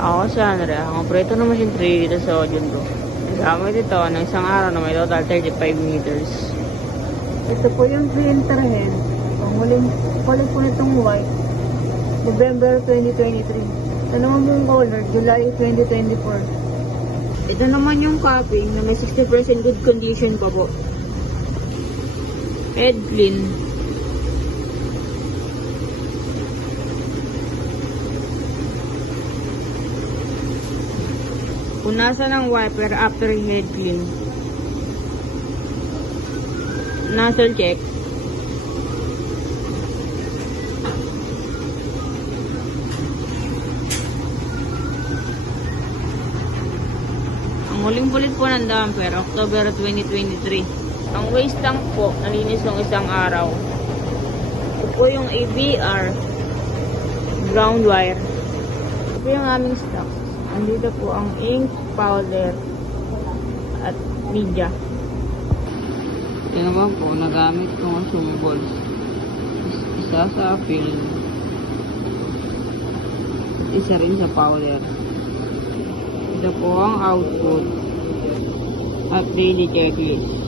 Ako si Andre, ang operator ng machine 3 dito sa Audion Pro. Gamit ito ng isang araw na may total 35 meters. Ito po yung printer head. Ang huling po nitong white, November 2023. Ito naman pong color, July 2024. Ito naman yung copy na may 60% good condition pa po. Head clean. Punasan ng wiper after head clean. Nozzle check. Ang huling bulit po ng damper, October 2023. Ang waste tank po, nalinis ng isang araw. Ito po yung ABR ground wire. Ito po yung aming stock. Andito po ang ink, powder, at media. Ito naman po, nagamit kong consumables. Isa sa fill, isa rin sa powder. Ito po ang output at daily checklist.